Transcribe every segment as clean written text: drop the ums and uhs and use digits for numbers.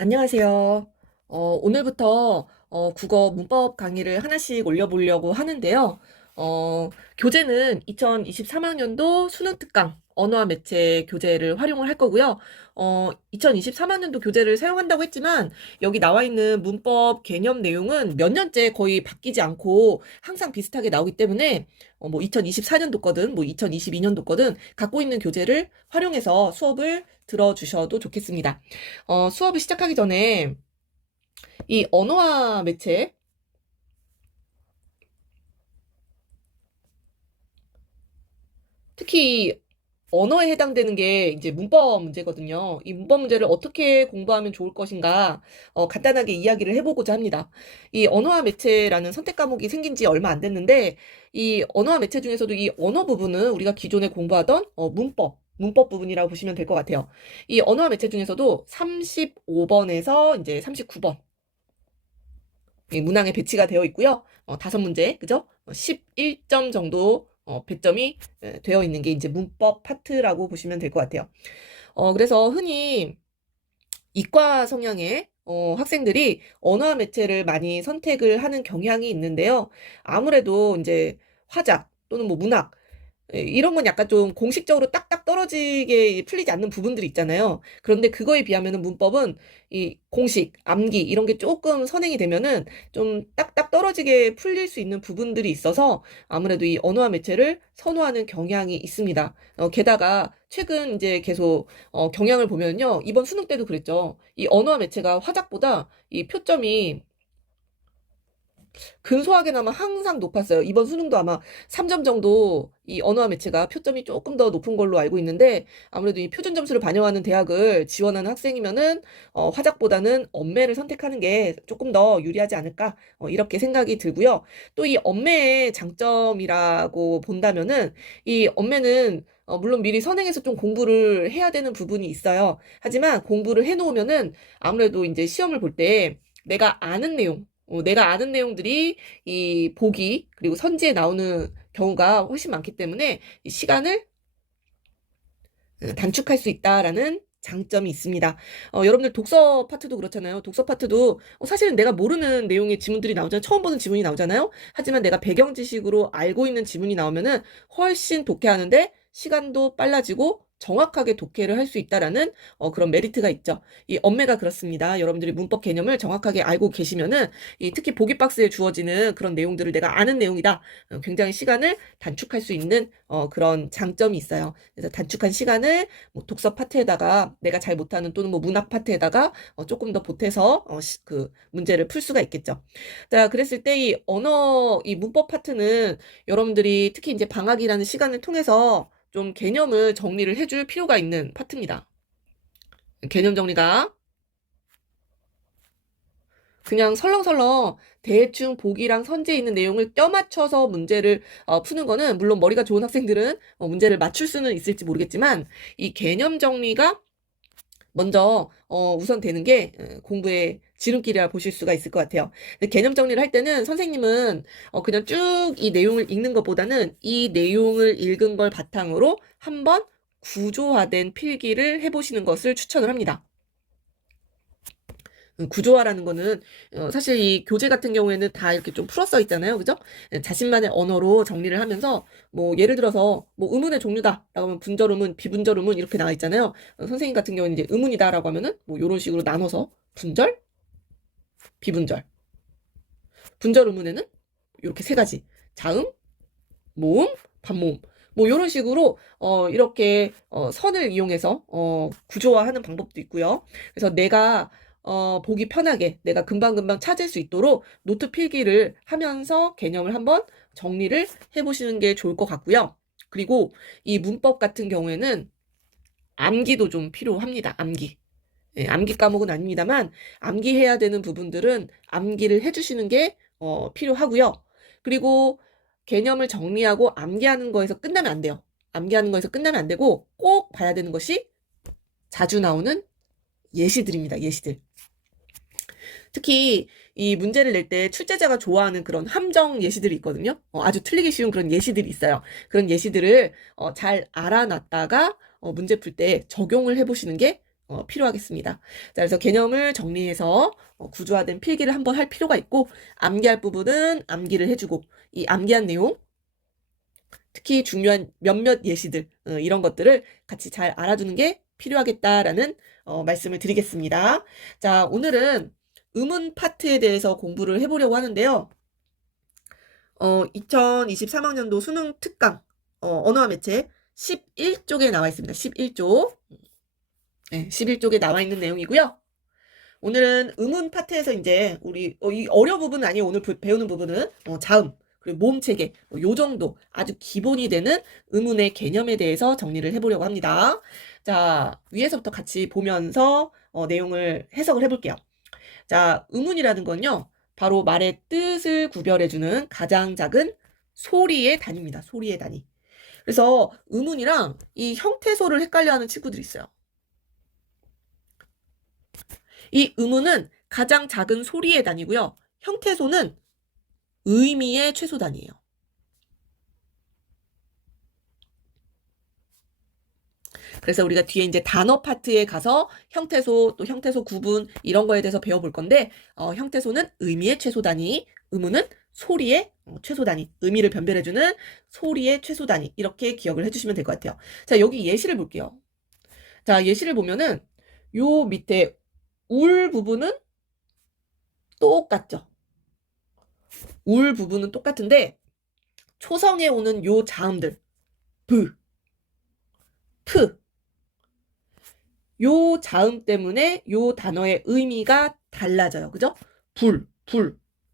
안녕하세요. 오늘부터 국어 문법 강의를 하나씩 올려보려고 하는데요. 교재는 2023학년도 수능 특강 언어와 매체 교재를 활용을 할 거고요. 2023학년도 교재를 사용한다고 했지만 여기 나와 있는 문법 개념 내용은 몇 년째 거의 바뀌지 않고 항상 비슷하게 나오기 때문에 뭐 2024년도 거든 뭐 2022년도 거든 갖고 있는 교재를 활용해서 수업을 들어주셔도 좋겠습니다. 수업을 시작하기 전에 이 언어와 매체, 특히 언어에 해당되는 게 이제 문법 문제거든요. 이 문법 문제를 어떻게 공부하면 좋을 것인가, 간단하게 이야기를 해보고자 합니다. 이 언어와 매체라는 선택 과목이 생긴 지 얼마 안 됐는데, 이 언어와 매체 중에서도 이 언어 부분은 우리가 기존에 공부하던 문법 부분이라고 보시면 될 것 같아요. 이 언어와 매체 중에서도 35번에서 이제 39번, 문항에 배치가 되어 있고요. 5문제, 그죠? 11점 정도 배점이 되어 있는 게 이제 문법 파트라고 보시면 될 것 같아요. 그래서 흔히 이과 성향의 학생들이 언어와 매체를 많이 선택을 하는 경향이 있는데요. 아무래도 이제 화작 또는 뭐 문학 이런 건 약간 좀 공식적으로 딱딱 떨어지게 풀리지 않는 부분들이 있잖아요. 그런데 그거에 비하면은 문법은 이 공식, 암기 이런 게 조금 선행이 되면은 좀 딱딱 떨어지게 풀릴 수 있는 부분들이 있어서 아무래도 이 언어와 매체를 선호하는 경향이 있습니다. 게다가 최근 이제 계속 경향을 보면요. 이번 수능 때도 그랬죠. 이 언어와 매체가 화작보다 이 표점이 근소하게나마 항상 높았어요. 이번 수능도 아마 3점 정도 이 언어와 매체가 표점이 조금 더 높은 걸로 알고 있는데 아무래도 이 표준 점수를 반영하는 대학을 지원하는 학생이면은 화작보다는 언매를 선택하는 게 조금 더 유리하지 않을까 이렇게 생각이 들고요. 또 이 언매의 장점이라고 본다면은 이 언매는 물론 미리 선행해서 좀 공부를 해야 되는 부분이 있어요. 하지만 공부를 해놓으면은 아무래도 이제 시험을 볼 때 내가 아는 내용들이 이 보기 그리고 선지에 나오는 경우가 훨씬 많기 때문에 이 시간을 단축할 수 있다라는 장점이 있습니다. 여러분들 독서 파트도 그렇잖아요. 독서 파트도 사실은 내가 모르는 내용의 지문들이 나오잖아요. 처음 보는 지문이 나오잖아요. 하지만 내가 배경 지식으로 알고 있는 지문이 나오면은 훨씬 독해하는데 시간도 빨라지고 정확하게 독해를 할 수 있다라는 그런 메리트가 있죠. 이 엄매가 그렇습니다. 여러분들이 문법 개념을 정확하게 알고 계시면은 이 특히 보기 박스에 주어지는 그런 내용들을 내가 아는 내용이다. 굉장히 시간을 단축할 수 있는 그런 장점이 있어요. 그래서 단축한 시간을 뭐 독서 파트에다가 내가 잘 못하는 또는 뭐 문학 파트에다가 조금 더 보태서 그 문제를 풀 수가 있겠죠. 자, 그랬을 때 이 문법 파트는 여러분들이 특히 이제 방학이라는 시간을 통해서 좀 개념을 정리를 해줄 필요가 있는 파트입니다. 개념 정리가 그냥 설렁설렁 대충 보기랑 선지에 있는 내용을 껴맞춰서 문제를 푸는 거는 물론 머리가 좋은 학생들은 문제를 맞출 수는 있을지 모르겠지만 이 개념 정리가 먼저 우선 되는 게 공부의 지름길이라 보실 수가 있을 것 같아요. 근데 개념 정리를 할 때는 선생님은 그냥 쭉 이 내용을 읽는 것보다는 이 내용을 읽은 걸 바탕으로 한번 구조화된 필기를 해보시는 것을 추천을 합니다. 구조화라는 거는 사실 이 교재 같은 경우에는 다 이렇게 좀 풀어 써 있잖아요. 그죠? 자신만의 언어로 정리를 하면서 뭐 예를 들어서 뭐 의문의 종류다라고 하면 분절 의문, 비분절 의문 이렇게 나와 있잖아요. 선생님 같은 경우는 이제 의문이다라고 하면은 뭐 이런 식으로 나눠서 분절, 비분절. 분절 의문에는 이렇게 세 가지. 자음, 모음, 반모음. 뭐 이런 식으로 이렇게 선을 이용해서 구조화하는 방법도 있고요. 그래서 내가 보기 편하게 내가 금방금방 찾을 수 있도록 노트 필기를 하면서 개념을 한번 정리를 해보시는 게 좋을 것 같고요. 그리고 이 문법 같은 경우에는 암기도 좀 필요합니다. 암기. 예, 암기 과목은 아닙니다만 암기해야 되는 부분들은 암기를 해주시는 게 필요하고요. 그리고 개념을 정리하고 암기하는 거에서 끝나면 안 돼요. 암기하는 거에서 끝나면 안 되고 꼭 봐야 되는 것이 자주 나오는 예시들입니다. 예시들. 특히 이 문제를 낼 때 출제자가 좋아하는 그런 함정 예시들이 있거든요. 아주 틀리기 쉬운 그런 예시들이 있어요. 그런 예시들을 잘 알아놨다가 문제 풀 때 적용을 해보시는 게 필요하겠습니다. 자, 그래서 개념을 정리해서 구조화된 필기를 한번 할 필요가 있고, 암기할 부분은 암기를 해주고, 이 암기한 내용, 특히 중요한 몇몇 예시들, 이런 것들을 같이 잘 알아두는 게 필요하겠다라는 말씀을 드리겠습니다. 자, 오늘은 음운 파트에 대해서 공부를 해보려고 하는데요. 2023학년도 수능 특강, 언어와 매체 11쪽에 나와 있습니다. 11쪽. 네, 11쪽에 나와 있는 내용이고요. 오늘은 음운 파트에서 이제 우리 이 어려운 부분은 아니에요. 오늘 배우는 부분은 자음 그리고 모음 체계 요 정도 아주 기본이 되는 음운의 개념에 대해서 정리를 해보려고 합니다. 자, 위에서부터 같이 보면서 내용을 해석을 해볼게요. 자, 음운이라는 건요, 바로 말의 뜻을 구별해주는 가장 작은 소리의 단위입니다. 소리의 단위. 그래서 음운이랑 이 형태소를 헷갈려하는 친구들이 있어요. 이 음운은 가장 작은 소리의 단위고요. 형태소는 의미의 최소 단위예요. 그래서 우리가 뒤에 이제 단어 파트에 가서 형태소, 또 형태소 구분 이런 거에 대해서 배워볼 건데, 형태소는 의미의 최소 단위, 음운은 소리의 최소 단위, 의미를 변별해주는 소리의 최소 단위, 이렇게 기억을 해주시면 될 것 같아요. 자, 여기 예시를 볼게요. 자, 예시를 보면은 요 밑에 울 부분은 똑같죠. 울 부분은 똑같은데 초성에 오는 요 자음들 브, 프, 요 자음 때문에 요 단어의 의미가 달라져요. 그죠? 불,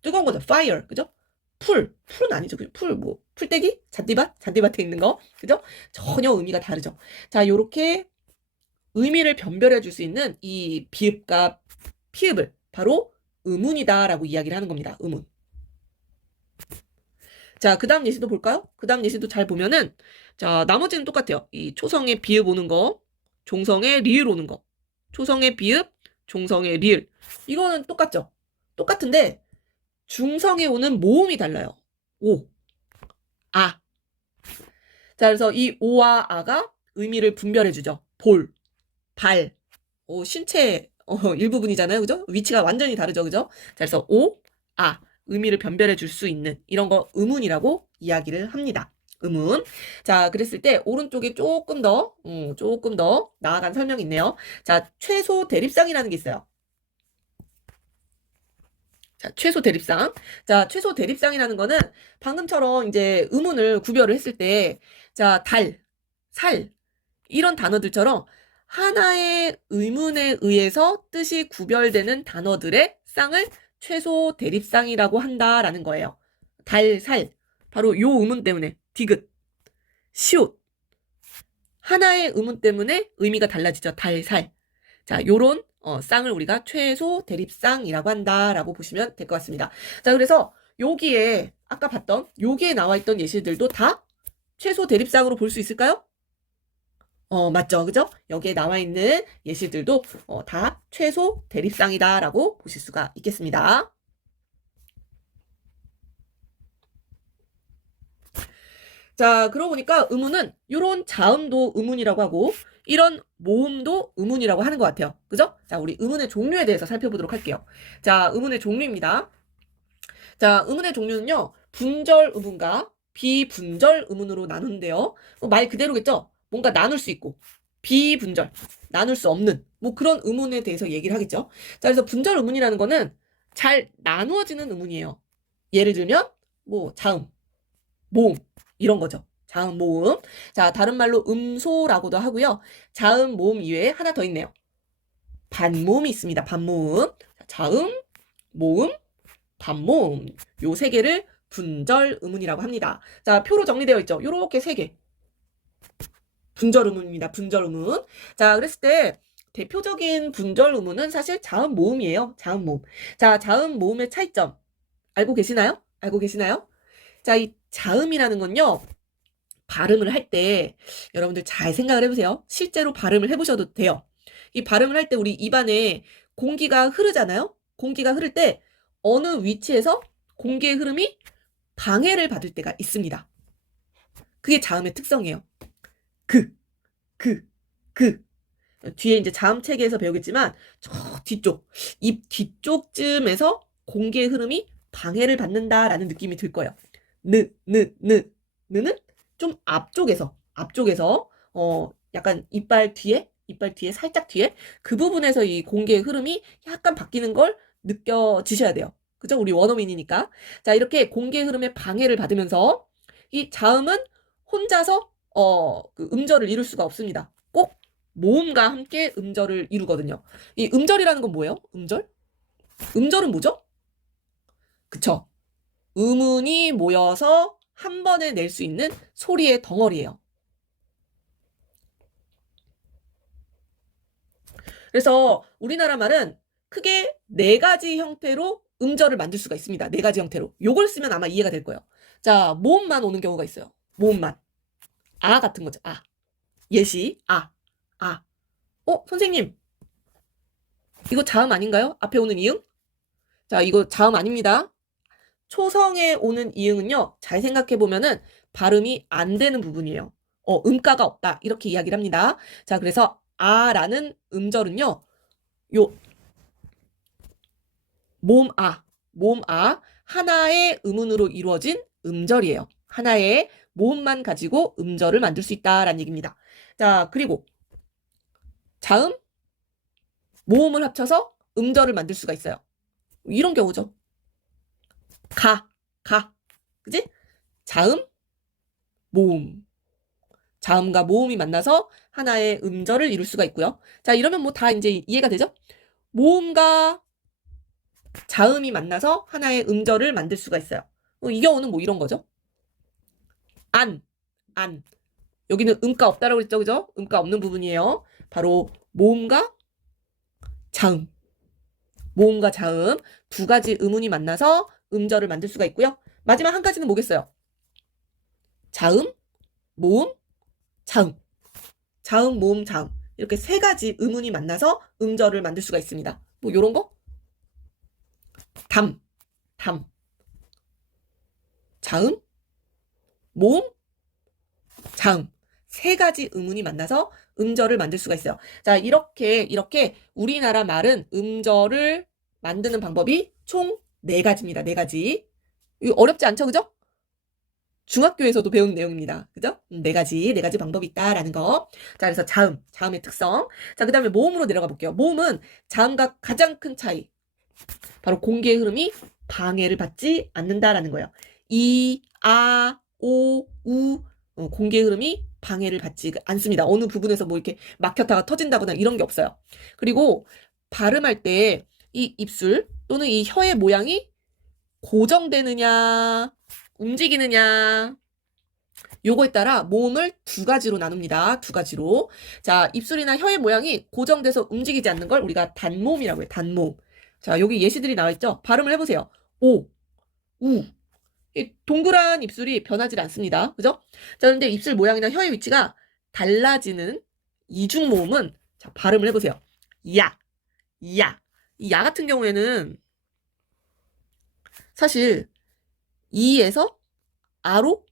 뜨거운 거죠. fire, 그죠? 풀은 아니죠. 풀, 뭐, 풀떼기? 잔디밭에 있는 거. 그죠? 전혀 의미가 다르죠. 자, 요렇게 의미를 변별해 줄 수 있는 이 비읍과 피읍을 바로 음운이다라고 이야기를 하는 겁니다. 음운. 자, 그 다음 예시도 볼까요? 그 다음 예시도 잘 보면은, 자, 나머지는 똑같아요. 이 초성에 비읍 오는 거, 종성에 리을 오는 거. 초성에 비읍, 종성에 리을. 이거는 똑같죠? 똑같은데, 중성에 오는 모음이 달라요. 오, 아. 자, 그래서 이 오와 아가 의미를 분별해주죠. 볼, 발, 신체 일부분이잖아요. 그죠? 위치가 완전히 다르죠. 그죠? 자, 그래서 오, 아. 의미를 변별해 줄 수 있는 이런 거 음운이라고 이야기를 합니다. 음운. 자, 그랬을 때 오른쪽에 조금 더 나아간 설명이 있네요. 자, 최소 대립상이라는 게 있어요. 자, 최소 대립상. 자, 최소 대립상이라는 거는 방금처럼 이제 음운을 구별을 했을 때, 자, 달, 살, 이런 단어들처럼 하나의 의문에 의해서 뜻이 구별되는 단어들의 쌍을 최소 대립상이라고 한다라는 거예요. 달, 살. 바로 요 의문 때문에 디귿, 시옷. 하나의 의문 때문에 의미가 달라지죠. 달, 살. 자, 요런 쌍을 우리가 최소 대립쌍이라고 한다라고 보시면 될 것 같습니다. 자, 그래서 여기에 아까 봤던 여기에 나와 있던 예시들도 다 최소 대립쌍으로 볼 수 있을까요? 맞죠. 그죠? 여기에 나와 있는 예시들도 다 최소 대립쌍이다라고 보실 수가 있겠습니다. 자, 그러고 보니까 음운은 이런 자음도 음운이라고 하고 이런 모음도 음운이라고 하는 것 같아요. 그죠? 자, 우리 음운의 종류에 대해서 살펴보도록 할게요. 자, 음운의 종류입니다. 자, 음운의 종류는요. 분절 음운과 비분절 음운으로 나누는데요. 말 그대로겠죠? 뭔가 나눌 수 있고 비분절, 나눌 수 없는 뭐 그런 음운에 대해서 얘기를 하겠죠. 자, 그래서 분절 음운이라는 거는 잘 나누어지는 음운이에요. 예를 들면 뭐 자음, 모음 이런 거죠. 자음, 모음. 자, 다른 말로 음소라고도 하고요. 자음, 모음 이외에 하나 더 있네요. 반모음이 있습니다. 반모음. 자음, 모음, 반모음. 요 세 개를 분절 음운이라고 합니다. 자, 표로 정리되어 있죠. 요렇게 세 개. 분절 음운입니다. 분절 음운. 자, 그랬을 때 대표적인 분절 음운은 사실 자음 모음이에요. 자음 모음. 자, 자음 모음의 차이점 알고 계시나요? 알고 계시나요? 자, 이 자음이라는 건요. 발음을 할 때 여러분들 잘 생각을 해보세요. 실제로 발음을 해보셔도 돼요. 이 발음을 할 때 우리 입안에 공기가 흐르잖아요. 공기가 흐를 때 어느 위치에서 공기의 흐름이 방해를 받을 때가 있습니다. 그게 자음의 특성이에요. 그, 그, 그. 뒤에 이제 자음 체계에서 배우겠지만 저 뒤쪽, 입 뒤쪽쯤에서 공기의 흐름이 방해를 받는다라는 느낌이 들 거예요. 느는 좀 앞쪽에서 약간 이빨 뒤에 살짝 뒤에 그 부분에서 이 공기의 흐름이 약간 바뀌는 걸 느껴지셔야 돼요. 그죠? 우리 원어민이니까. 자, 이렇게 공기의 흐름에 방해를 받으면서 이 자음은 혼자서 그 음절을 이룰 수가 없습니다. 꼭 모음과 함께 음절을 이루거든요. 이 음절이라는 건 뭐예요? 음절? 음절은 뭐죠? 그쵸? 음운이 모여서 한 번에 낼 수 있는 소리의 덩어리예요. 그래서 우리나라 말은 크게 네 가지 형태로 음절을 만들 수가 있습니다. 네 가지 형태로. 요걸 쓰면 아마 이해가 될 거예요. 자, 모음만 오는 경우가 있어요. 모음만. 아 같은 거죠. 아. 예시. 아. 아. 선생님. 이거 자음 아닌가요? 앞에 오는 이응? 자, 이거 자음 아닙니다. 초성에 오는 이응은요, 잘 생각해보면은 발음이 안 되는 부분이에요. 음가가 없다. 이렇게 이야기를 합니다. 자, 그래서 아라는 음절은요, 요, 모음 아, 하나의 음운으로 이루어진 음절이에요. 하나의 모음만 가지고 음절을 만들 수 있다라는 얘기입니다. 자, 그리고 자음, 모음을 합쳐서 음절을 만들 수가 있어요. 이런 경우죠. 가. 그지? 자음, 모음. 자음과 모음이 만나서 하나의 음절을 이룰 수가 있고요. 자, 이러면 뭐 다 이제 이해가 되죠? 모음과 자음이 만나서 하나의 음절을 만들 수가 있어요. 이 경우는 뭐 이런 거죠? 안. 여기는 음가 없다라고 했죠, 그죠? 음가 없는 부분이에요. 바로 모음과 자음. 모음과 자음 두 가지 음운이 만나서 음절을 만들 수가 있고요. 마지막 한 가지는 뭐겠어요? 자음, 모음, 자음. 자음, 모음, 자음. 이렇게 세 가지 음운이 만나서 음절을 만들 수가 있습니다. 뭐 요런 거? 담. 자음, 모음, 자음. 세 가지 음운이 만나서 음절을 만들 수가 있어요. 자, 이렇게 우리나라 말은 음절을 만드는 방법이 총 네 가지입니다. 네 가지. 이거 어렵지 않죠, 그죠? 중학교에서도 배운 내용입니다. 그죠? 네 가지 방법이 있다라는 거. 자, 그래서 자음의 특성. 자, 그 다음에 모음으로 내려가 볼게요. 모음은 자음과 가장 큰 차이. 바로 공기의 흐름이 방해를 받지 않는다라는 거예요. 이, 아, 오, 우, 공기의 흐름이 방해를 받지 않습니다. 어느 부분에서 뭐 이렇게 막혔다가 터진다거나 이런 게 없어요. 그리고 발음할 때 이 입술 또는 이 혀의 모양이 고정되느냐, 움직이느냐, 요거에 따라 모음을 두 가지로 나눕니다. 두 가지로. 자, 입술이나 혀의 모양이 고정돼서 움직이지 않는 걸 우리가 단모음이라고 해요. 단모음. 자, 여기 예시들이 나와 있죠? 발음을 해보세요. 오, 우. 이 동그란 입술이 변하지 않습니다. 그죠? 자, 그런데 입술 모양이나 혀의 위치가 달라지는 이중 모음은 자, 발음을 해보세요. 야. 이 야 같은 경우에는 사실 이에서 아로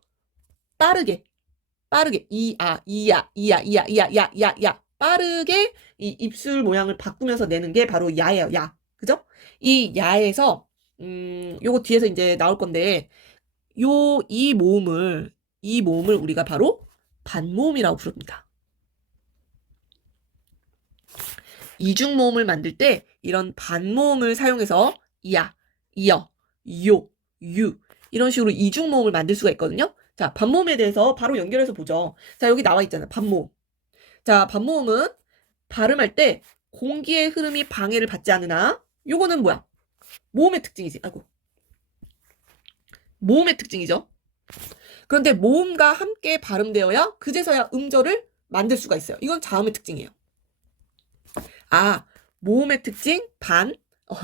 빠르게 빠르게 이 입술 모양을 바꾸면서 내는 게 바로 야예요. 야. 그죠? 이 야에서 요거 뒤에서 이제 나올 건데 이 모음을 우리가 바로 반모음이라고 부릅니다. 이중 모음을 만들 때 이런 반모음을 사용해서 야, 이어, 요, 유 이런 식으로 이중 모음을 만들 수가 있거든요. 자, 반모음에 대해서 바로 연결해서 보죠. 자, 여기 나와 있잖아요. 반모음. 자, 반모음은 발음할 때 공기의 흐름이 방해를 받지 않으나 요거는 뭐야? 모음의 특징이지. 아이고. 모음의 특징이죠. 그런데 모음과 함께 발음되어야 그제서야 음절을 만들 수가 있어요. 이건 자음의 특징이에요. 아, 모음의 특징 반,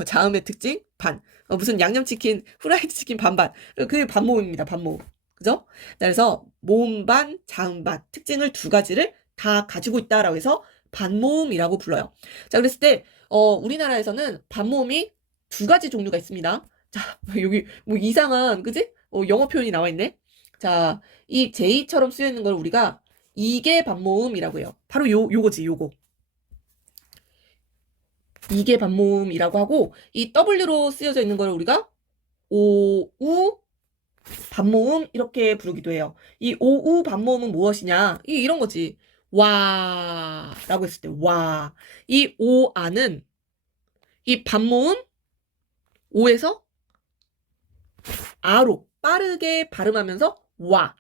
자음의 특징 반. 무슨 양념치킨, 후라이드 치킨 반반. 그게 반모음입니다. 반모음. 그죠? 그래서 모음 반, 자음 반 특징을 두 가지를 다 가지고 있다라고 해서 반모음이라고 불러요. 자, 그랬을 때 우리나라에서는 반모음이 두 가지 종류가 있습니다. 자, 여기 뭐 이상한 그지? 영어 표현이 나와 있네. 자, 이 J처럼 쓰여 있는 걸 우리가 이계 반모음이라고 해요. 바로 요거지, 요거. 이게 반모음이라고 하고, 이 W로 쓰여져 있는 걸 우리가 오, 우, 반모음 이렇게 부르기도 해요. 이 오, 우 반모음은 무엇이냐? 이런 거지. 와 라고 했을 때 와. 이 오, 아는 이 반모음 오에서 아로 빠르게 발음하면서 와.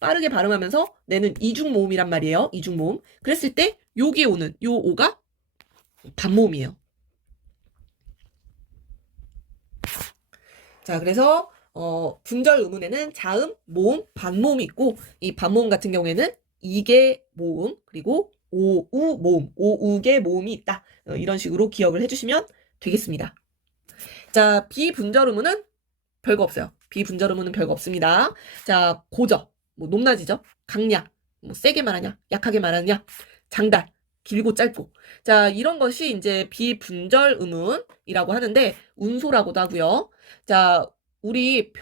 빠르게 발음하면서 내는 이중모음이란 말이에요. 이중모음. 그랬을 때 여기에 오는 요 오가 반모음이에요. 자, 그래서 분절 음운에는 자음, 모음, 반모음이 있고 이 반모음 같은 경우에는 이개 모음 그리고 오우 모음, 오우개 모음이 있다. 이런 식으로 기억을 해주시면 되겠습니다. 자, 비분절 음운은 별거 없어요. 비분절 음운은 별거 없습니다. 자, 고저, 뭐 높낮이죠. 강약, 뭐 세게 말하냐, 약하게 말하냐, 장달, 길고 짧고. 자, 이런 것이 이제 비분절 음운이라고 하는데 운소라고도 하고요. 자, 우리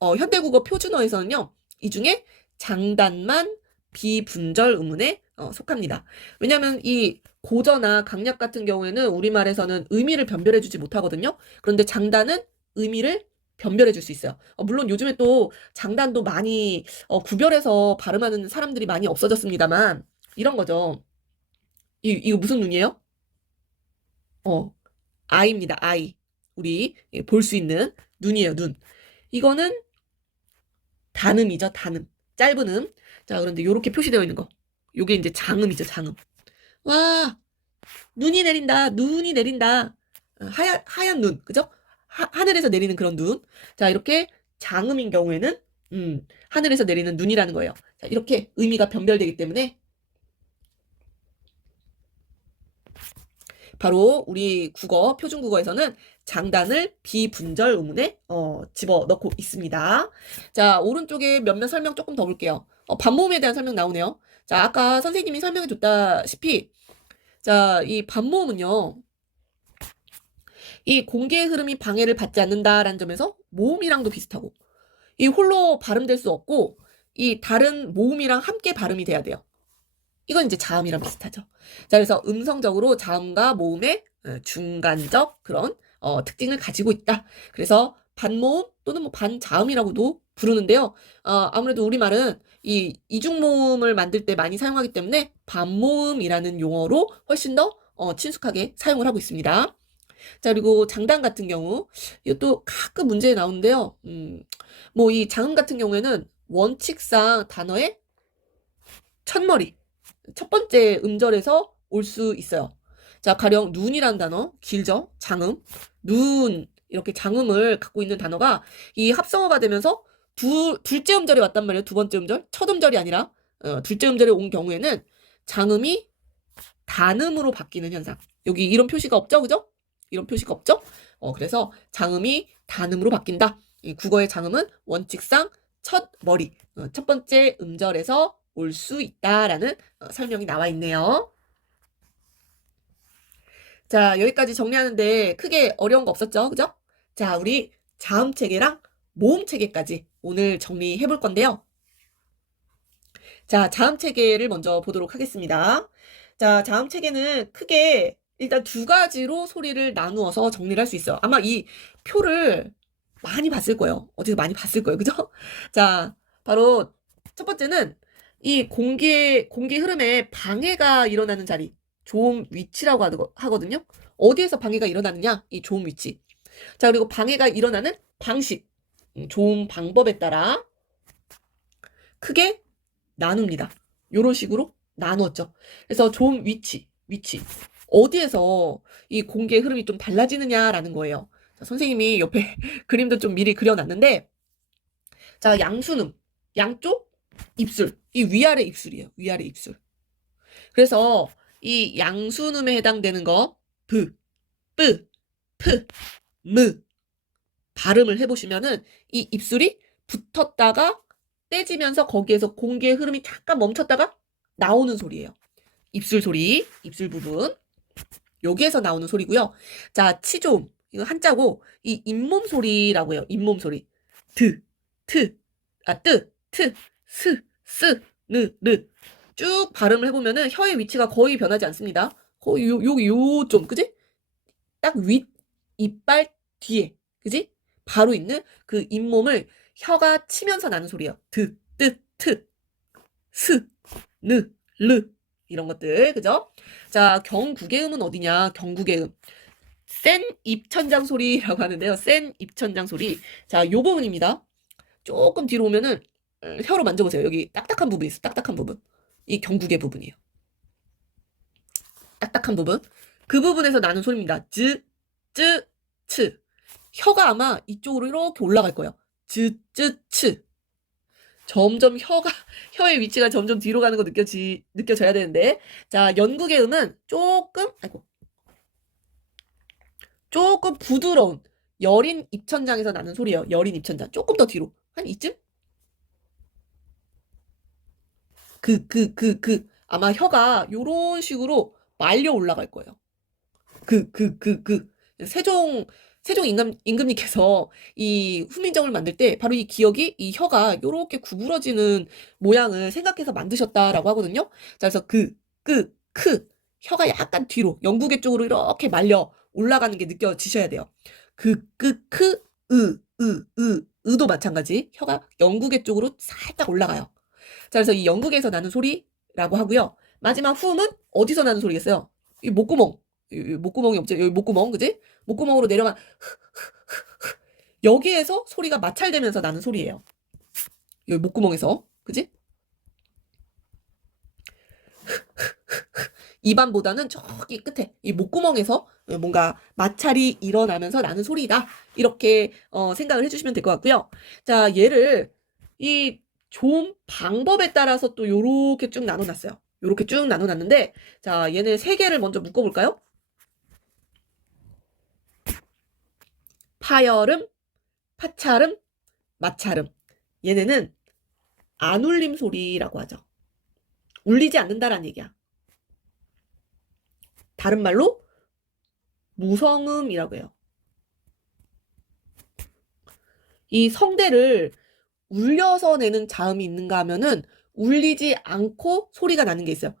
현대국어 표준어에서는요. 이 중에 장단만 비분절 음운에 속합니다. 왜냐하면 이 고저나 강약 같은 경우에는 우리말에서는 의미를 변별해주지 못하거든요. 그런데 장단은 의미를 변별해 줄 수 있어요. 물론 요즘에 또 장단도 많이 구별해서 발음하는 사람들이 많이 없어졌습니다만 이런 거죠. 이거 무슨 눈이에요? 어, 아이입니다. 아이. 우리 볼 수 있는 눈이에요. 눈. 이거는 단음이죠. 단음. 짧은 음. 자, 그런데 이렇게 표시되어 있는 거. 요게 이제 장음이죠. 장음. 와, 눈이 내린다. 눈이 내린다. 하얀 눈. 그죠? 하늘에서 내리는 그런 눈. 자, 이렇게 장음인 경우에는 하늘에서 내리는 눈이라는 거예요. 자, 이렇게 의미가 변별되기 때문에 바로 우리 표준국어에서는 장단을 비분절 의문에 집어넣고 있습니다. 자, 오른쪽에 몇몇 설명 조금 더 볼게요. 반모음에 대한 설명 나오네요. 자, 아까 선생님이 설명해 줬다시피 자, 이 반모음은요. 이 공기의 흐름이 방해를 받지 않는다라는 점에서 모음이랑도 비슷하고 이 홀로 발음될 수 없고 이 다른 모음이랑 함께 발음이 돼야 돼요. 이건 이제 자음이랑 비슷하죠. 자, 그래서 음성적으로 자음과 모음의 중간적 그런 특징을 가지고 있다. 그래서 반모음 또는 뭐 반자음이라고도 부르는데요. 아무래도 우리말은 이 이중모음을 만들 때 많이 사용하기 때문에 반모음이라는 용어로 훨씬 더 친숙하게 사용을 하고 있습니다. 자, 그리고 장단 같은 경우, 이것도 가끔 문제에 나오는데요. 뭐 이 장음 같은 경우에는 원칙상 단어의 첫머리, 첫 번째 음절에서 올 수 있어요. 자, 가령 눈이라는 단어, 길죠? 장음. 눈, 이렇게 장음을 갖고 있는 단어가 이 합성어가 되면서 둘째 음절이 왔단 말이에요. 두 번째 음절. 첫 음절이 아니라, 둘째 음절에 온 경우에는 장음이 단음으로 바뀌는 현상. 여기 이런 표시가 없죠? 그죠? 이런 표시가 없죠? 그래서 장음이 단음으로 바뀐다. 이 국어의 장음은 원칙상 첫 머리, 첫 번째 음절에서 올 수 있다라는 설명이 나와 있네요. 자, 여기까지 정리하는데 크게 어려운 거 없었죠? 그죠? 자, 우리 자음 체계랑 모음 체계까지 오늘 정리해 볼 건데요. 자, 자음 체계를 먼저 보도록 하겠습니다. 자, 자음 체계는 크게 일단 두 가지로 소리를 나누어서 정리를 할 수 있어요. 아마 이 표를 많이 봤을 거예요. 어디서 많이 봤을 거예요. 그죠? 자, 바로 첫 번째는 이 공기 흐름에 방해가 일어나는 자리, 조음 위치라고 하거든요. 어디에서 방해가 일어나느냐? 이 조음 위치. 자, 그리고 방해가 일어나는 방식, 조음 방법에 따라 크게 나눕니다. 요런 식으로 나누었죠. 그래서 조음 위치. 어디에서 이 공기의 흐름이 좀 달라지느냐라는 거예요. 자, 선생님이 옆에 그림도 좀 미리 그려놨는데, 자, 양순음, 양쪽 입술, 이 위아래 입술이에요. 위아래 입술. 그래서 이 양순음에 해당되는 거, 브, 뿌, 프, 무 발음을 해보시면은 이 입술이 붙었다가 떼지면서 거기에서 공기의 흐름이 잠깐 멈췄다가 나오는 소리예요. 입술 소리, 입술 부분. 여기에서 나오는 소리고요. 자, 치조음. 이거 한자고 이 잇몸 소리라고 해요. 잇몸 소리. 드, 트, 뜨, 트, 스, 느, 르. 쭉 발음을 해보면은 혀의 위치가 거의 변하지 않습니다. 거의 요좀, 그지? 딱 윗 이빨 뒤에, 그지? 바로 있는 그 잇몸을 혀가 치면서 나는 소리예요. 드, 뜨, 트, 스, 느, 르. 이런 것들, 그죠? 자, 경국의 음은 어디냐? 경국의 음. 센 입천장 소리라고 하는데요. 센 입천장 소리. 자, 요 부분입니다. 조금 뒤로 오면은 혀로 만져보세요. 여기 딱딱한 부분이 있어. 딱딱한 부분. 이 경국의 부분이에요. 딱딱한 부분. 그 부분에서 나는 소리입니다. 즈, 쯔, 츠. 혀가 아마 이쪽으로 이렇게 올라갈 거예요. 즈, 쯔, 츠. 점점 혀의 위치가 점점 뒤로 가는 거 느껴져야 되는데. 자, 연국의 음은 조금 부드러운 여린 입천장에서 나는 소리예요. 여린 입천장. 조금 더 뒤로. 한 이쯤? 아마 혀가 요런 식으로 말려 올라갈 거예요. 세종, 임금님께서 이 후민정을 만들 때 바로 이 기억이 이 혀가 요렇게 구부러지는 모양을 생각해서 만드셨다라고 하거든요. 자, 그래서 혀가 약간 뒤로, 영국의 쪽으로 이렇게 말려 올라가는 게 느껴지셔야 돼요. 으도 마찬가지. 혀가 영국의 쪽으로 살짝 올라가요. 자, 그래서 이 영국에서 나는 소리라고 하고요. 마지막 후음은 어디서 나는 소리겠어요? 이 목구멍. 목구멍이 없죠? 여기 목구멍, 그지? 목구멍으로 내려간 여기에서 소리가 마찰되면서 나는 소리예요. 여기 목구멍에서, 그지? 입안보다는 저기 끝에 이 목구멍에서 뭔가 마찰이 일어나면서 나는 소리다. 이렇게 생각을 해주시면 될 것 같고요. 자, 얘를 이 좀 방법에 따라서 또 요렇게 쭉 나눠놨어요. 요렇게 쭉 나눠놨는데, 자, 얘네 세 개를 먼저 묶어볼까요? 파열음, 파찰음, 마찰음. 얘네는 안 울림 소리라고 하죠. 울리지 않는다라는 얘기야. 다른 말로 무성음이라고 해요. 이 성대를 울려서 내는 자음이 있는가 하면은 울리지 않고 소리가 나는 게 있어요.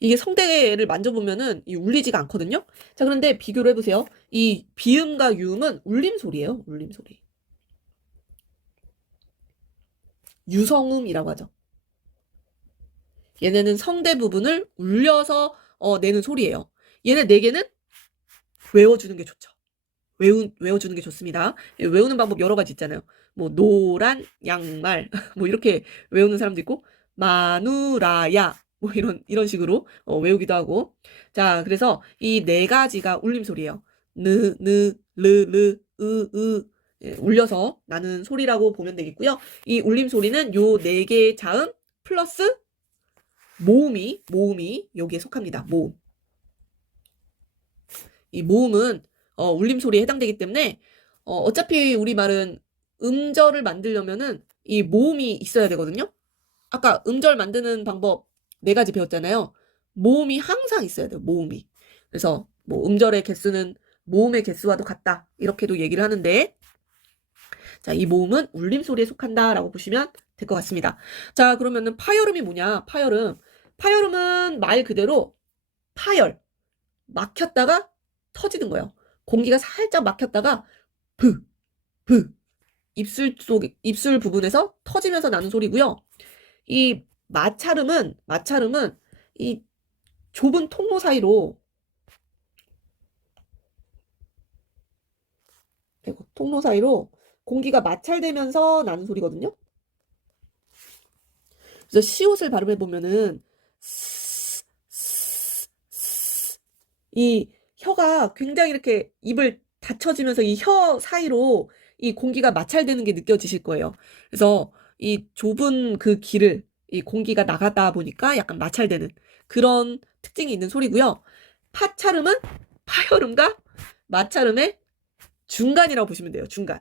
이게 성대를 만져보면은 울리지가 않거든요. 자, 그런데 비교를 해보세요. 이 비음과 유음은 울림 소리예요. 울림 소리. 유성음이라고 하죠. 얘네는 성대 부분을 울려서 내는 소리예요. 얘네 네 개는 외워주는 게 좋죠. 외워주는 게 좋습니다. 외우는 방법 여러 가지 있잖아요. 뭐 노란 양말 뭐 이렇게 외우는 사람도 있고 마누라야 뭐 이런 식으로 외우기도 하고. 자, 그래서 이 네 가지가 울림 소리예요. 르, 울려서 나는 소리라고 보면 되겠고요. 이 울림 소리는 요 네 개의 자음 플러스 모음이 여기에 속합니다. 모음. 이 모음은 울림 소리에 해당되기 때문에 어차피 우리 말은 음절을 만들려면은 이 모음이 있어야 되거든요. 아까 음절 만드는 방법 네 가지 배웠잖아요. 모음이 항상 있어야 돼요. 모음이. 그래서 뭐 음절의 개수는 모음의 개수와도 같다. 이렇게도 얘기를 하는데, 자, 이 모음은 울림 소리에 속한다라고 보시면 될 것 같습니다. 자, 그러면은 파열음이 뭐냐? 파열음은 말 그대로 파열, 막혔다가 터지는 거예요. 공기가 살짝 막혔다가 브, 입술 부분에서 터지면서 나는 소리고요. 이 마찰음은 이 좁은 통로 사이로 공기가 마찰되면서 나는 소리거든요. 그래서 시옷을 발음해 보면은 이 혀가 굉장히 이렇게 입을 닫혀지면서 이 혀 사이로 이 공기가 마찰되는 게 느껴지실 거예요. 그래서 이 좁은 그 길을 이 공기가 나가다 보니까 약간 마찰되는 그런 특징이 있는 소리고요. 파찰음은 파열음과 마찰음의 중간이라고 보시면 돼요. 중간.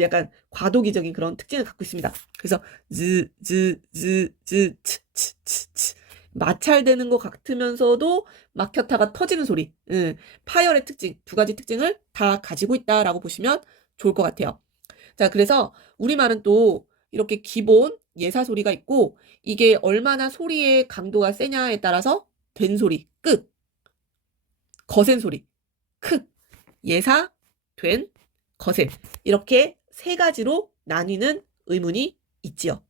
약간 과도기적인 그런 특징을 갖고 있습니다. 그래서 츠 마찰되는 것 같으면서도 막혔다가 터지는 소리. 파열의 특징, 두 가지 특징을 다 가지고 있다라고 보시면 좋을 것 같아요. 자, 그래서 우리말은 또 이렇게 기본 예사 소리가 있고 이게 얼마나 소리의 강도가 세냐에 따라서 된 소리, 끄, 거센 소리, 크, 예사, 된, 거센 이렇게 세 가지로 나뉘는 의문이 있지요.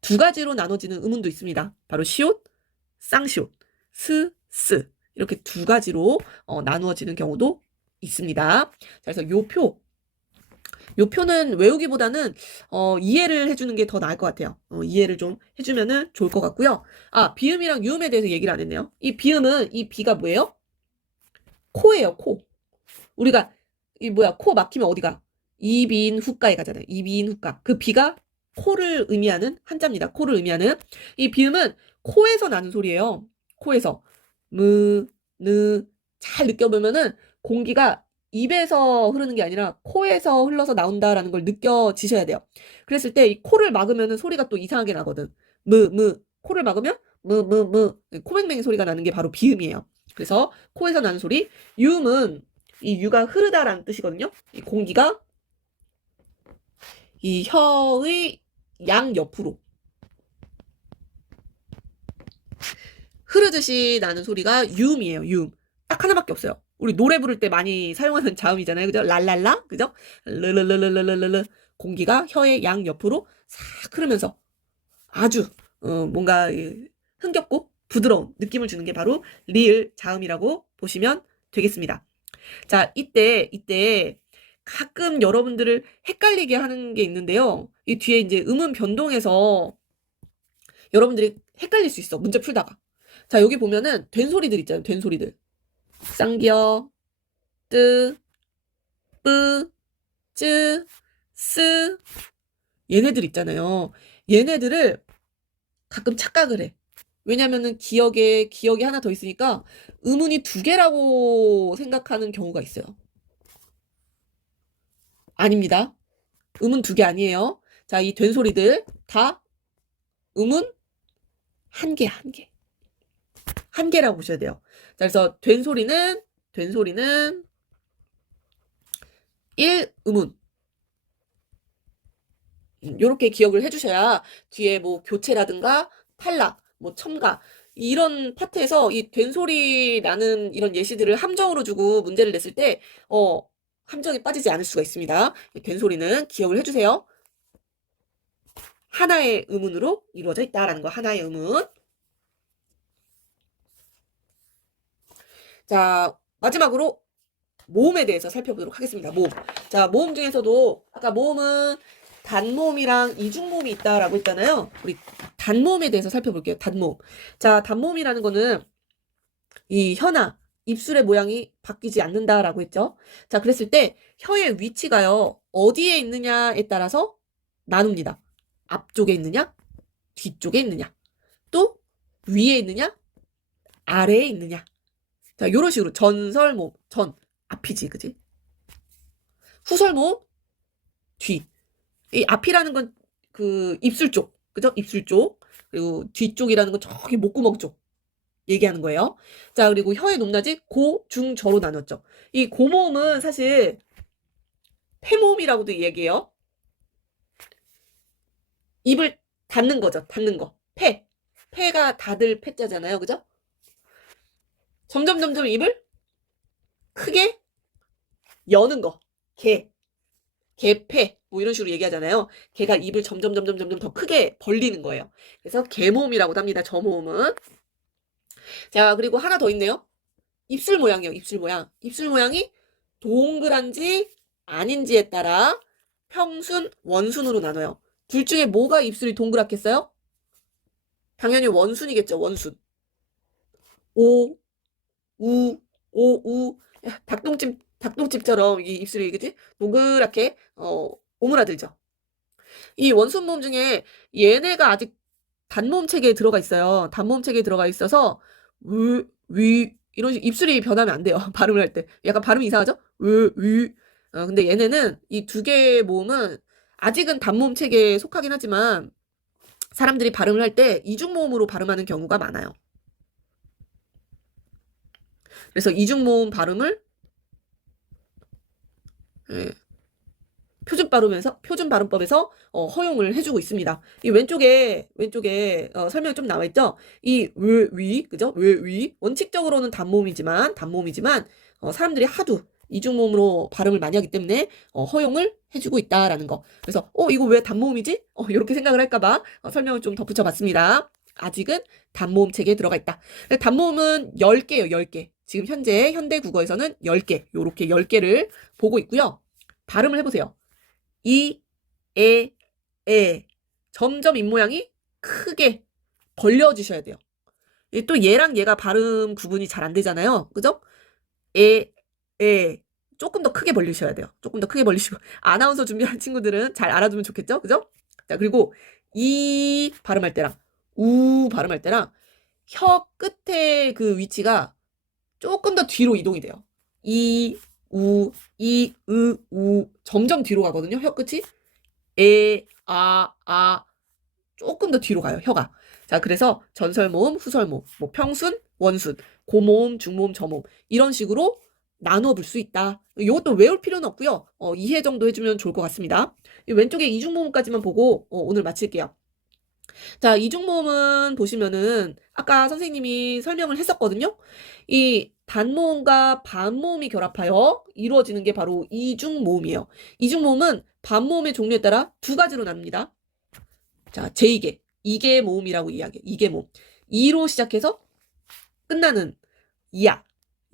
두 가지로 나눠지는 의문도 있습니다. 바로 시옷, 쌍시옷, 스 이렇게 두 가지로 나누어지는 경우도 있습니다. 그래서 요 표는 외우기보다는 이해를 해주는 게 더 나을 것 같아요. 이해를 좀 해주면은 좋을 것 같고요. 아, 비음이랑 유음에 대해서 얘기를 안 했네요. 이 비음은 이 비가 뭐예요? 코예요, 코. 우리가 코 막히면 어디가? 이빈 후가에 가잖아요. 이빈 후가. 그 비가 코를 의미하는 한자입니다. 코를 의미하는 이 비음은 코에서 나는 소리예요. 코에서 잘 느껴보면은 공기가 입에서 흐르는 게 아니라 코에서 흘러서 나온다라는 걸 느껴지셔야 돼요. 그랬을 때 이 코를 막으면은 소리가 또 이상하게 나거든. 코를 막으면 코맹맹이 소리가 나는 게 바로 비음이에요. 그래서 코에서 나는 소리. 유음은 이 유가 흐르다라는 뜻이거든요. 이 공기가 이 혀의 양옆으로 흐르듯이 나는 소리가 유음이에요. 유음. 딱 하나밖에 없어요. 우리 노래 부를 때 많이 사용하는 자음이잖아요. 그죠? 랄랄라. 그죠? 르르르르르르르. 공기가 혀의 양옆으로 싹 흐르면서 아주 뭔가 흥겹고 부드러운 느낌을 주는 게 바로 리을 자음이라고 보시면 되겠습니다. 자, 이때 가끔 여러분들을 헷갈리게 하는 게 있는데요. 이 뒤에 이제 음은 변동해서 여러분들이 헷갈릴 수 있어. 문제 풀다가. 자, 여기 보면은 된 소리들 있잖아요. 된 소리들. 쌍기어, 뜨, 뿌, 쯔, 스. 얘네들 있잖아요. 얘네들을 가끔 착각을 해. 왜냐면은 기억이 하나 더 있으니까 음운이 두 개라고 생각하는 경우가 있어요. 아닙니다. 음은 두 개 아니에요. 자, 이 된 소리들 다 음은 한 개, 한 개. 한 개라고 보셔야 돼요. 자, 그래서 된 소리는 1음운. 요렇게 기억을 해주셔야 뒤에 뭐 교체라든가 탈락, 뭐 첨가 이런 파트에서 이 된 소리 나는 이런 예시들을 함정으로 주고 문제를 냈을 때 함정에 빠지지 않을 수가 있습니다. 된 소리는 기억을 해주세요. 하나의 음운으로 이루어져 있다라는 거. 하나의 음운. 자, 마지막으로 모음에 대해서 살펴보도록 하겠습니다. 모음. 자, 모음 중에서도 아까 모음은 단모음이랑 이중모음이 있다라고 했잖아요. 우리 단모음에 대해서 살펴볼게요. 단모음. 자, 단모음이라는 거는 이 혀나 입술의 모양이 바뀌지 않는다라고 했죠. 자, 그랬을 때 혀의 위치가요. 어디에 있느냐에 따라서 나눕니다. 앞쪽에 있느냐, 뒤쪽에 있느냐, 또 위에 있느냐, 아래에 있느냐. 자, 요런 식으로 전설모음, 앞이지, 그지? 후설모음, 뒤. 이 앞이라는 건 그 입술 쪽, 그죠? 입술 쪽. 그리고 뒤쪽이라는 건 저기 목구멍 쪽 얘기하는 거예요. 자, 그리고 혀의 높낮이 고, 중, 저로 나눴죠. 이 고모음은 사실 폐모음이라고도 얘기해요. 입을 닫는 거죠. 닫는 거. 폐가 닫을 폐자잖아요. 그죠? 점점 입을 크게 여는 거. 개폐 뭐 이런 식으로 얘기하잖아요. 개가 입을 점점 더 크게 벌리는 거예요. 그래서 개모음이라고도 합니다. 저 모음은. 자, 그리고 하나 더 있네요. 입술 모양이에요. 입술 모양. 입술 모양이 동그란지 아닌지에 따라 평순, 원순으로 나눠요. 둘 중에 뭐가 입술이 동그랗겠어요? 당연히 원순이겠죠. 원순. 오, 우, 오, 우. 야, 닭똥집처럼 이 입술이 그지? 동그랗게 오므라들죠. 이 원순 모음 중에 얘네가 아직 단모음 체계에 들어가 있어요. 단모음 체계에 들어가 있어서 이런 입술이 변하면 안 돼요. 발음을 할 때. 약간 발음이 이상하죠? 근데 얘네는 이 두 개의 모음은 아직은 단모음 체계에 속하긴 하지만 사람들이 발음을 할 때 이중모음으로 발음하는 경우가 많아요. 그래서 이중모음 발음을 예, 표준 발음법에서 허용을 해주고 있습니다. 이 왼쪽에 설명이 좀 나와 있죠. 이 위, 그죠? 위 원칙적으로는 단모음이지만 사람들이 하도 이중모음으로 발음을 많이 하기 때문에 허용을 해주고 있다라는 거. 그래서 이거 왜 단모음이지? 이렇게 생각을 할까봐 설명을 좀 덧붙여봤습니다. 아직은 단모음 체계에 들어가 있다. 단모음은 10개예요, 10개. 지금 현재 현대 국어에서는 10개, 요렇게 10개를 보고 있고요. 발음을 해보세요. 이, 에. 점점 입모양이 크게 벌려지셔야 돼요. 또 얘랑 얘가 발음 구분이 잘 안 되잖아요. 그죠? 에. 조금 더 크게 벌리셔야 돼요. 조금 더 크게 벌리시고. 아나운서 준비하는 친구들은 잘 알아두면 좋겠죠? 그죠? 자, 그리고 이 발음할 때랑 우 발음할 때랑 혀 끝에 그 위치가 조금 더 뒤로 이동이 돼요. 이, 우 점점 뒤로 가거든요. 혀 끝이. 조금 더 뒤로 가요. 혀가. 자, 그래서 전설모음, 후설모음, 뭐 평순, 원순, 고모음, 중모음, 저모음 이런 식으로 나누어 볼 수 있다. 이것도 외울 필요는 없고요. 이해 정도 해주면 좋을 것 같습니다. 이 왼쪽에 이중모음까지만 보고 오늘 마칠게요. 자, 이중모음은 보시면은 아까 선생님이 설명을 했었거든요. 이 단모음과 반모음이 결합하여 이루어지는 게 바로 이중모음이에요. 이중모음은 반모음의 종류에 따라 두 가지로 나눕니다. 자, 제2계, 이계 모음이라고 이야기해요. 이계 모음. 이로 시작해서 끝나는 이야,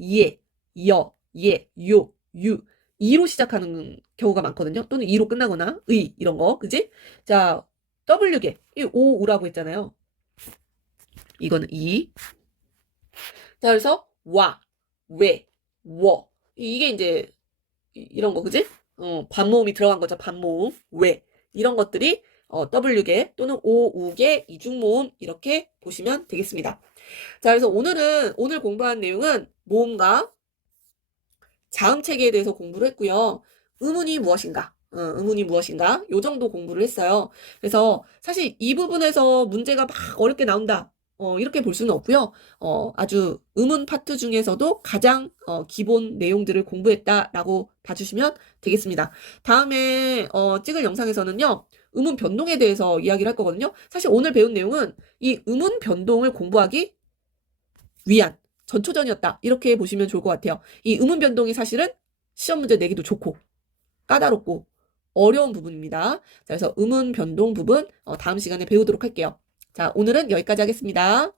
예, 여, 예, 요, 유. 이로 시작하는 경우가 많거든요. 또는 이로 끝나거나 의 이런 거, 그지? 자, W계, 이 오, 우라고 했잖아요. 이거는 이. 자, 그래서 와, 왜, 워. 이게 이제 이런 거, 그지? 반모음이 들어간 거죠. 반모음, 왜. 이런 것들이 W계 또는 오우계 이중모음 이렇게 보시면 되겠습니다. 자, 그래서 오늘 공부한 내용은 모음과 자음 체계에 대해서 공부를 했고요. 의문이 무엇인가? 요 정도 공부를 했어요. 그래서 사실 이 부분에서 문제가 막 어렵게 나온다. 이렇게 볼 수는 없고요. 아주 의문 파트 중에서도 가장 기본 내용들을 공부했다라고 봐주시면 되겠습니다. 다음에 찍을 영상에서는요. 의문 변동에 대해서 이야기를 할 거거든요. 사실 오늘 배운 내용은 이 의문 변동을 공부하기 위한 전초전이었다. 이렇게 보시면 좋을 것 같아요. 이 의문 변동이 사실은 시험 문제 내기도 좋고 까다롭고 어려운 부분입니다. 자, 그래서 의문 변동 부분 다음 시간에 배우도록 할게요. 자, 오늘은 여기까지 하겠습니다.